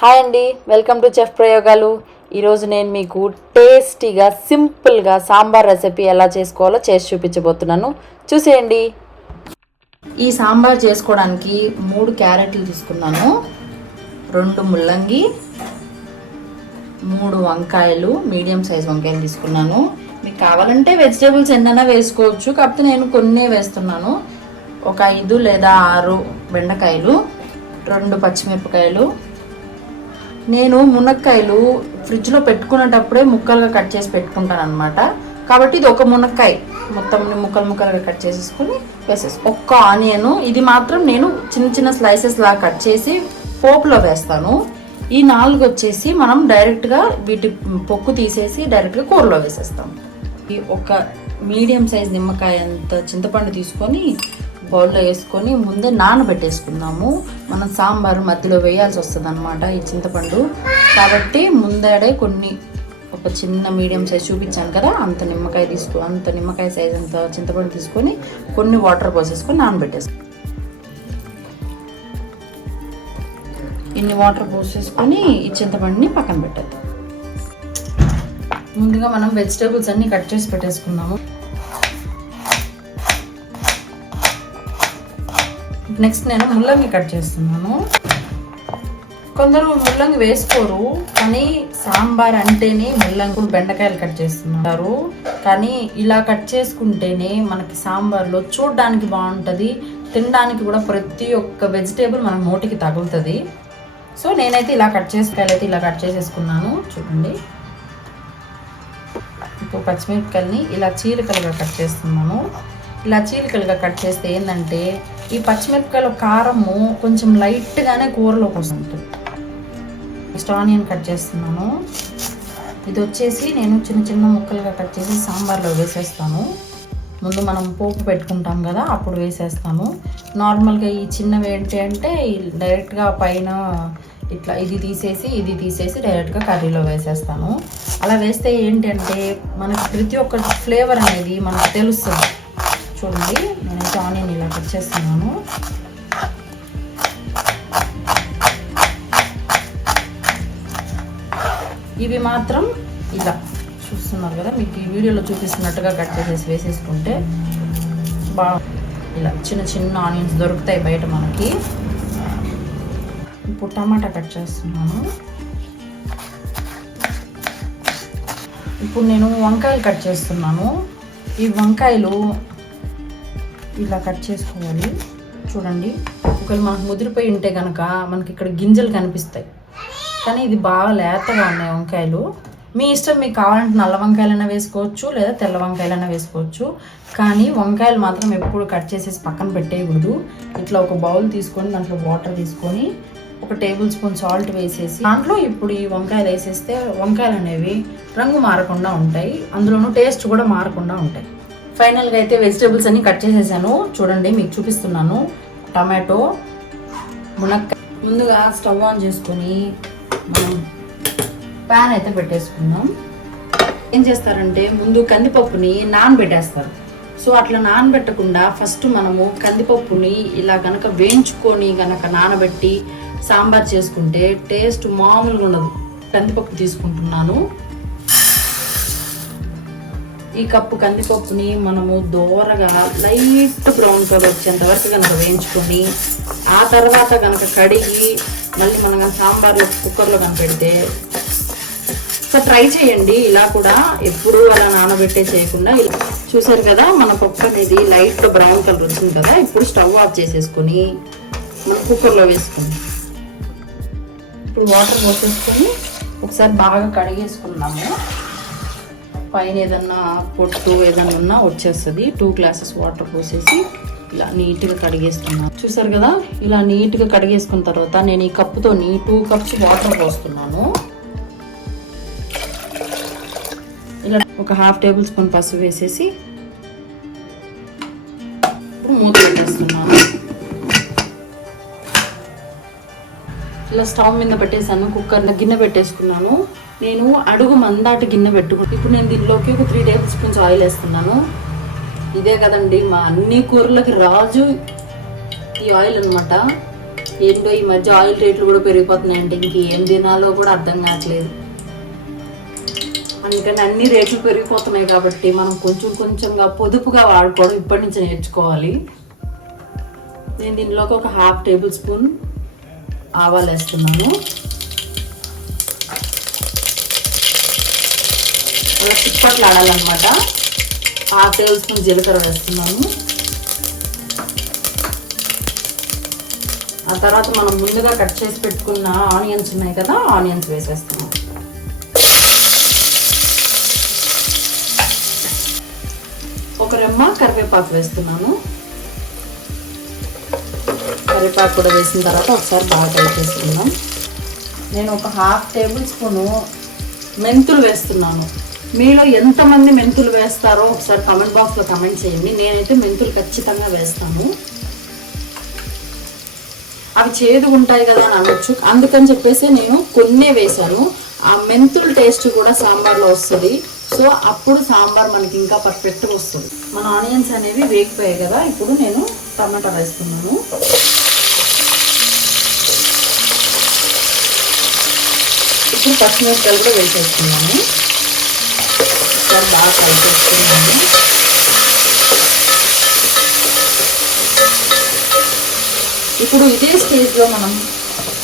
Hi అండి, welcome to chef ప్రయోగాలు. ఈరోజు నేను మీకు టేస్టీగా సింపుల్గా సాంబార్ రెసిపీ ఎలా చేసుకోవాలో చేసి చూపించబోతున్నాను. చూసేయండి. ఈ సాంబార్ చేసుకోవడానికి 3 క్యారెట్లు తీసుకున్నాను, 2 ముల్లంగి, 3 వంకాయలు, మీడియం సైజ్ వంకాయలు తీసుకున్నాను. మీకు కావాలంటే వెజిటేబుల్స్ ఎన్నైనా వేసుకోవచ్చు, కాకపోతే నేను కొన్నే వేస్తున్నాను. ఒక 5 లేదా 6 బెండకాయలు, 2 పచ్చిమిరపకాయలు. నేను మునక్కాయలు ఫ్రిడ్జ్లో పెట్టుకునేటప్పుడే ముక్కలుగా కట్ చేసి పెట్టుకుంటాను అనమాట. కాబట్టి ఇది ఒక మునక్కాయ మొత్తం ముక్కలుగా కట్ చేసేసుకుని వేసేస్తాను. ఒక్క ఆనియన్, ఇది మాత్రం నేను చిన్న చిన్న స్లైసెస్ లాగా కట్ చేసి పోపులో వేస్తాను. ఈ 4 వచ్చేసి మనం డైరెక్ట్గా వీటి పొక్కు తీసేసి డైరెక్ట్గా కూరలో వేసేస్తాం. ఈ ఒక మీడియం సైజ్ నిమ్మకాయ అంత చింతపండు తీసుకొని బౌల్లో వేసుకొని ముందే నానబెట్టేసుకుందాము. మనం సాంబారు మధ్యలో వేయాల్సి వస్తుంది అనమాట ఈ చింతపండు. కాబట్టి ముందడే ఒక చిన్న మీడియం సైజ్ చూపించాను కదా, అంత నిమ్మకాయ సైజ్ అంత చింతపండు తీసుకొని కొన్ని వాటర్ పోసేసుకొని నానబెట్టేస్తాం. ఇన్ని వాటర్ పోసేసుకొని ఈ చింతపండుని పక్కన పెట్టేద్దాం. ముందుగా మనం వెజిటేబుల్స్ అన్ని కట్ చేసి పెట్టేసుకున్నాము. నెక్స్ట్ నేను ముల్లంగి కట్ చేస్తున్నాను. కొందరు ముల్లంగి వేసుకోరు, కానీ సాంబార్ అంటేనే ముల్లంగి. బెండకాయలు కట్ చేస్తున్నారు, కానీ ఇలా కట్ చేసుకుంటేనే మనకి సాంబార్లో చూడడానికి బాగుంటుంది, తినడానికి కూడా ప్రతి ఒక్క వెజిటేబుల్ మన నోటికి తగులుతుంది. సో నేనైతే ఇలా కట్ చేసేసుకున్నాను. చూడండి, ఇప్పుడు పచ్చిమిరపకాయలని ఇలా చీలికలుగా కట్ చేస్తున్నాను. ఇలా చీలికలుగా కట్ చేస్తే ఏంటంటే ఈ పచ్చిమిరపకాయల కారము కొంచెం లైట్గానే కూరలోకి వస్తుంది. నెక్స్ట్ ఆనియన్ కట్ చేస్తున్నాను. ఇది వచ్చేసి నేను చిన్న చిన్న ముక్కలుగా కట్ చేసి సాంబార్లో వేసేస్తాను. ముందు మనం పోపు పెట్టుకుంటాం కదా, అప్పుడు వేసేస్తాను. నార్మల్గా ఈ చిన్నవి ఏంటి అంటే డైరెక్ట్గా పైన ఇట్లా ఇది తీసేసి డైరెక్ట్గా కర్రీలో వేసేస్తాను. అలా వేస్తే ఏంటంటే మనకి ప్రతి ఒక్క ఫ్లేవర్ అనేది మనకు తెలుస్తుంది. చూడండి, నేనైతే ఆనియన్ ఇలా కట్ చేస్తున్నాను. ఇవి మాత్రం ఇలా చూస్తున్నారు కదా, మీకు ఈ వీడియోలో చూపిస్తున్నట్టుగా కట్ చేసేసి వేసేసుకుంటే బాగా ఇలా చిన్న చిన్న ఆనియన్స్ దొరుకుతాయి బయట మనకి. ఇప్పుడు టమాటా కట్ చేస్తున్నాను. ఇప్పుడు నేను వంకాయలు కట్ చేస్తున్నాను. ఈ వంకాయలు ఇలా కట్ చేసుకోవాలి. చూడండి, ఒకవేళ మనకు ముదిరిపోయి ఉంటే కనుక మనకి ఇక్కడ గింజలు కనిపిస్తాయి, కానీ ఇది బాగా లేతగా ఉన్నాయి వంకాయలు. మీ ఇష్టం, మీకు కావాలంటే నల్ల వంకాయలైనా వేసుకోవచ్చు లేదా తెల్ల వంకాయలైనా వేసుకోవచ్చు. కానీ వంకాయలు మాత్రం ఎప్పుడు కట్ చేసేసి పక్కన పెట్టేయకూడదు. ఇట్లా ఒక బౌల్ తీసుకొని దాంట్లో వాటర్ తీసుకొని 1 టేబుల్ స్పూన్ సాల్ట్ వేసేసి దాంట్లో ఇప్పుడు ఈ వంకాయలు వేసేస్తే వంకాయలు అనేవి రంగు మారకుండా ఉంటాయి, అందులోనూ టేస్ట్ కూడా మారకుండా ఉంటాయి. ఫైనల్గా అయితే వెజిటేబుల్స్ అన్ని కట్ చేసేసాను. చూడండి, మీకు చూపిస్తున్నాను. టమాటో, మునక్కాయ. ముందుగా స్టవ్ ఆన్ చేసుకొని మనం ప్యాన్ అయితే పెట్టేసుకుందాం. ఏం చేస్తారంటే ముందు కందిపప్పుని నానబెట్టేస్తారు. సో అట్లా నానబెట్టకుండా ఫస్ట్ మనము కందిపప్పుని ఇలా కనుక వేయించుకొని నానబెట్టి సాంబార్ చేసుకుంటే టేస్ట్ మామూలుగా ఉండదు. కందిపప్పు తీసుకుంటున్నాను. ఈ కప్పు కందిపప్పుని మనము దోరగా లైట్ బ్రౌన్ కలర్ వచ్చేంత వరకు కనుక వేయించుకొని ఆ తర్వాత కనుక కడిగి మళ్ళీ మనం సాంబార్లో కుక్కర్లో కనిపెడితే సో ట్రై చేయండి. ఇలా కూడా ఎప్పుడు అలా నానబెట్టే చేయకుండా. చూసారు కదా, మన పప్పు అనేది లైట్ బ్రౌన్ కలర్ వచ్చింది కదా. ఇప్పుడు స్టవ్ ఆఫ్ చేసేసుకొని మనం కుక్కర్లో వేసుకుందాం. ఇప్పుడు వాటర్ పోసేసుకొని ఒకసారి బాగా కడిగేసుకున్నాము. పైన ఏదన్నా పొట్టు ఏదన్నా ఉన్నా వచ్చేస్తుంది. 2 గ్లాసెస్ వాటర్ పోసేసి ఇలా నీట్గా కడిగేస్తున్నాను. చూసారు కదా, ఇలా నీట్గా కడిగేసుకున్న తర్వాత నేను ఈ కప్పుతో 2 కప్స్ వాటర్ పోస్తున్నాను. ఇలా ఒక 1/2 టేబుల్ స్పూన్ పసుపు వేసేసి ఇప్పుడు మూత పెట్టేస్తున్నాను. ఇలా స్టవ్ మీద పెట్టేసాను. కుక్కర్ గిన్నె పెట్టేసుకున్నాను. నేను అడుగు మందాటి గిన్నె పెట్టుకుంటాను. ఇప్పుడు నేను దీనిలోకి ఒక 3 టేబుల్ స్పూన్స్ ఆయిల్ వేస్తున్నాను. ఇదే కదండి మా అన్ని కూరలకి రాజు ఈ ఆయిల్ అనమాట. ఏంటో ఈ మధ్య ఆయిల్ రేట్లు కూడా పెరిగిపోతున్నాయంటే ఇంకేం తినాలో కూడా అర్థం కావట్లేదు. అందుకని అన్ని రేట్లు పెరిగిపోతున్నాయి కాబట్టి మనం కొంచెం కొంచెంగా పొదుపుగా వాడుకోవడం ఇప్పటి నుంచి నేర్చుకోవాలి. నేను దీనిలోకి ఒక 1/2 టేబుల్ స్పూన్ ఆవాలు వేస్తున్నాను. అలా చిప్పట్లు ఆడాలన్నమాట. 1/2 టేబుల్ స్పూన్ జీలకర్ర వేస్తున్నాను. ఆ తర్వాత మనం ముందుగా కట్ చేసి పెట్టుకున్న ఆనియన్స్ ఉన్నాయి కదా, ఆనియన్స్ వేసేస్తున్నాం. ఒక రెమ్మ కరివేపాకు వేస్తున్నాను. కరివేపాకు కూడా వేసిన తర్వాత ఒకసారి బాగా కలిపేసుకుందాం. నేను ఒక 1/2 టేబుల్ స్పూను మెంతులు వేస్తున్నాను. మీలో ఎంతమంది మెంతులు వేస్తారో ఒకసారి కామెంట్ బాక్స్లో కామెంట్ చేయండి. నేనైతే మెంతులు ఖచ్చితంగా వేస్తాను. అవి చేదుగా ఉంటాయి కదా అని అనొచ్చు, అందుకని చెప్పేసి నేను కొన్నే వేశాను. ఆ మెంతుల టేస్ట్ కూడా సాంబార్లో వస్తుంది. సో అప్పుడు సాంబార్ మనకి ఇంకా పర్ఫెక్ట్గా వస్తుంది. మన ఆనియన్స్ అనేవి వేగిపోయాయి కదా, ఇప్పుడు నేను టమాటా వేస్తున్నాను. ఇప్పుడు పచ్చిమిరపకాయలు కూడా వేసేస్తున్నాను. ఒకసారి బాగా కలిపేస్తున్నాను. ఇప్పుడు ఇదే స్టేజ్లో మనం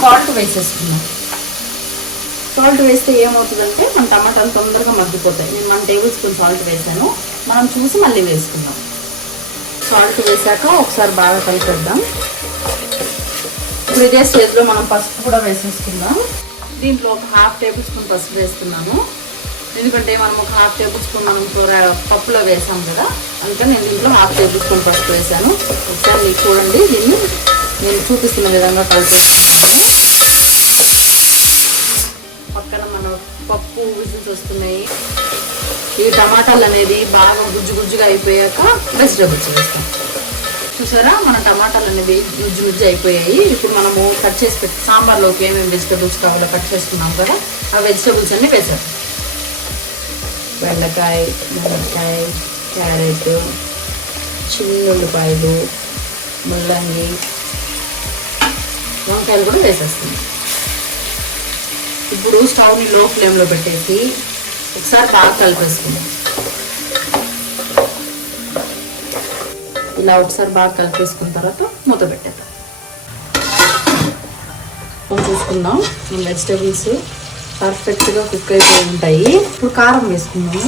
సాల్ట్ వేసేస్తున్నాం. సాల్ట్ వేస్తే ఏమవుతుందంటే మన టమాటాలు తొందరగా మగ్గిపోతాయి. నేను 1 టేబుల్ స్పూన్ సాల్ట్ వేసాను. మనం చూసి మళ్ళీ వేసుకుందాం. సాల్ట్ వేసాక ఒకసారి బాగా కలిపేద్దాం. ఇప్పుడు ఇదే స్టేజ్లో మనం పసుపు కూడా వేసేసుకుందాం. దీంట్లో ఒక 1/2 టేబుల్ స్పూన్ పసుపు వేస్తున్నాను. ఎందుకంటే మనం ఒక 1/2 టేబుల్ స్పూన్ మనం పప్పులో వేసాం కదా, అందుకని నేను దీంట్లో 1/2 టేబుల్ స్పూన్ పసుపు వేసాను. ఒకసారి మీరు చూడండి, దీన్ని నేను చూపిస్తున్న విధంగా కలిపేస్తున్నాను. పక్కన మన పప్పు విజిల్స్ వస్తున్నాయి. ఈ టమాటాలు అనేది బాగా గుజ్జు గుజ్జుగా అయిపోయాక వెజిటబుల్స్ వేస్తాం. చూసారా, మన టమాటాలు అనేవి గుజ్జు గుజ్జు అయిపోయాయి. ఇప్పుడు మనము కట్ చేసి పెట్టి సాంబార్లోకి ఏమేమి వెజిటబుల్స్ కావాలో కట్ చేసుకున్నాం కదా, ఆ వెజిటబుల్స్ అన్నీ వేసాం. బెండకాయ, మునక్కాయ, క్యారెట్, చిన్న ఉల్లిపాయలు, ముల్లంగి, వంకాయలు కూడా వేసేస్తున్నాం. ఇప్పుడు స్టవ్ని లో ఫ్లేమ్లో పెట్టేసి ఒకసారి బాగా కలిపేసుకుందాం. ఇలా ఒకసారి బాగా కలిపేసుకున్న తర్వాత మూత పెట్టేద్దాం. చూసుకుందాం, ఈ వెజిటబుల్స్ పర్ఫెక్ట్గా కుక్ అయిపోయి ఉంటాయి. ఇప్పుడు కారం వేసుకున్నాము.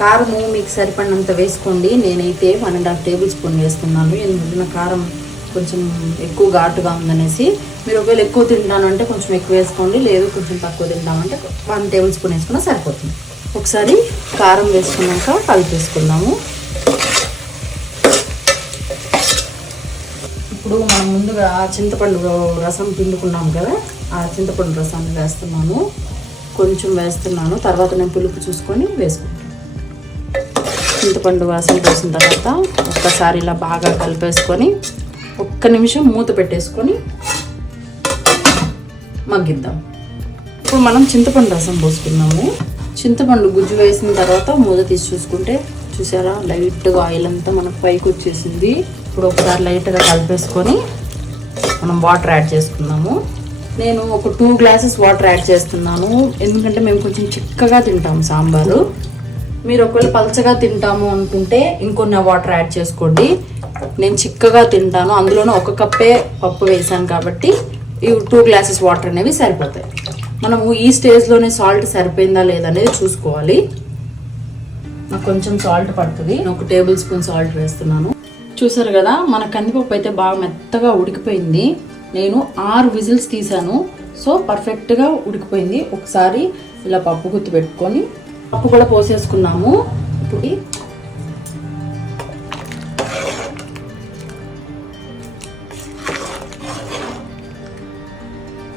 కారము మీకు సరిపడినంత వేసుకోండి. నేనైతే 1.5 టేబుల్ స్పూన్ వేసుకున్నాను. ఎందుకంటే నా కారం కొంచెం ఎక్కువ ఘాటుగా ఉందనేసి. మీరు ఒకవేళ ఎక్కువ తింటాను అంటే కొంచెం ఎక్కువ వేసుకోండి, లేదు కొంచెం తక్కువ తింటామంటే 1 టేబుల్ స్పూన్ వేసుకున్నా సరిపోతుంది. ఒకసారి కారం వేసుకున్నాక కలిపేసుకున్నాము. ఇప్పుడు మనం ముందుగా చింతపండు రసం పిండుకున్నాం కదా, ఆ చింతపండు రసాన్ని వేస్తున్నాను. కొంచెం వేస్తున్నాను, తర్వాత నేను పులుపు చూసుకొని వేసుకుంటాను. చింతపండు రసం పోసిన తర్వాత ఒక్కసారి ఇలా బాగా కలిపేసుకొని 1 నిమిషం మూత పెట్టేసుకొని మగ్గిద్దాం. ఇప్పుడు మనం చింతపండు రసం పోసుకున్నాము. చింతపండు గుజ్జు వేసిన తర్వాత మూత తీసి చూసుకుంటే చూసారా, లైట్గా ఆయిల్ అంతా మనకు పైకి వచ్చేసింది. ఇప్పుడు ఒకసారి లైట్గా కలిపేసుకొని మనం వాటర్ యాడ్ చేసుకున్నాము. నేను ఒక 2 గ్లాసెస్ వాటర్ యాడ్ చేస్తున్నాను. ఎందుకంటే మేము కొంచెం చిక్కగా తింటాము సాంబారు. మీరు ఒకవేళ పలచగా తింటాము అనుకుంటే ఇంకొన్ని వాటర్ యాడ్ చేసుకోండి. నేను చిక్కగా తింటాను, అందులోనే 1 కప్పే పప్పు వేసాను కాబట్టి ఈ 2 గ్లాసెస్ వాటర్ అనేవి సరిపోతాయి. మనము ఈ స్టేజ్లోనే సాల్ట్ సరిపోయిందా లేదా అనేది చూసుకోవాలి. నాకు కొంచెం సాల్ట్ పడుతుంది. 1 టేబుల్ స్పూన్ సాల్ట్ వేస్తున్నాను. చూసారు కదా, మన కందిపప్పు అయితే బాగా మెత్తగా ఉడికిపోయింది. నేను 6 విజిల్స్ తీసాను. సో పర్ఫెక్ట్గా ఉడికిపోయింది. ఒకసారి ఇలా పప్పు గుత్తి పెట్టుకొని పప్పు కూడా పోసేసుకున్నాము. ఇప్పుడు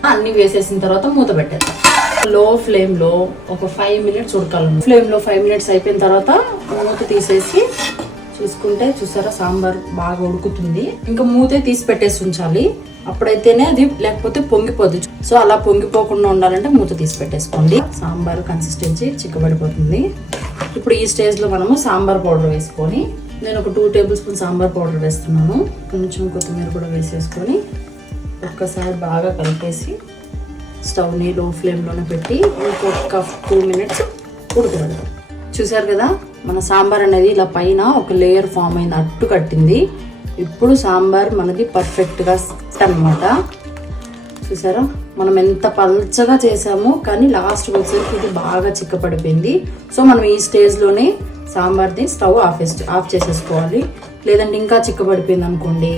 అన్నీ వేసేసిన తర్వాత మూత పెట్టేద్దాం. లో ఫ్లేమ్లో ఒక 5 మినిట్స్ ఉడకాలి. ఫ్లేమ్లో 5 మినిట్స్ అయిపోయిన తర్వాత మూత తీసేసి చూసుకుంటే చూసారా, సాంబార్ బాగా ఉడుకుతుంది. ఇంకా మూతే తీసి పెట్టేసి ఉంచాలి, అప్పుడైతేనే అది, లేకపోతే పొంగిపోద్ది. సో అలా పొంగిపోకుండా ఉండాలంటే మూత తీసి పెట్టేసుకోండి. సాంబార్ కన్సిస్టెన్సీ చిక్కబడిపోతుంది. ఇప్పుడు ఈ స్టేజ్లో మనము సాంబార్ పౌడర్ వేసుకొని నేను ఒక 2 టేబుల్ స్పూన్ సాంబార్ పౌడర్ వేస్తున్నాను. కొంచెం కొత్తిమీర కూడా వేసేసుకొని ఒక్కసారి బాగా కలిపేసి స్టవ్ని లో ఫ్లేమ్లోనే పెట్టి ఇంకొక 2 మినిట్స్ ఉడకబెడతాం. చూసారు కదా, మన సాంబార్ అనేది ఇలా పైన ఒక లేయర్ ఫామ్ అయింది, అట్టు కట్టింది. ఇప్పుడు సాంబార్ మనది పర్ఫెక్ట్గా సెట్ అన్నమాట. చూసారా, మనం ఎంత పల్చగా చేసామో కానీ లాస్ట్ వచ్చేసరికి ఇది బాగా చిక్కపడిపోయింది. సో మనం ఈ స్టేజ్లోనే సాంబార్ని స్టవ్ ఆఫ్ చేసేసుకోవాలి. లేదంటే ఇంకా చిక్కబడిపోయింది అనుకోండి,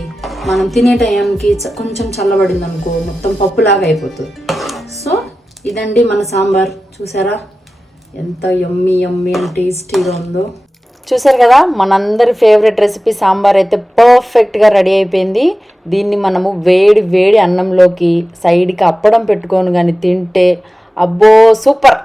మనం తినే టైంకి కొంచెం చల్లబడింది అనుకో మొత్తం పప్పులాగా అయిపోతుంది. సో ఇదండి మన సాంబార్. చూసారా ఎంత యమ్మీ అండ్ టేస్టీగా ఉందో. చూసారు కదా, మనందరి ఫేవరెట్ రెసిపీ సాంబార్ అయితే పర్ఫెక్ట్గా రెడీ అయిపోయింది. దీన్ని మనము వేడి అన్నంలోకి సైడ్కి అప్పడం పెట్టుకొని కానీ తింటే అబ్బో సూపర్.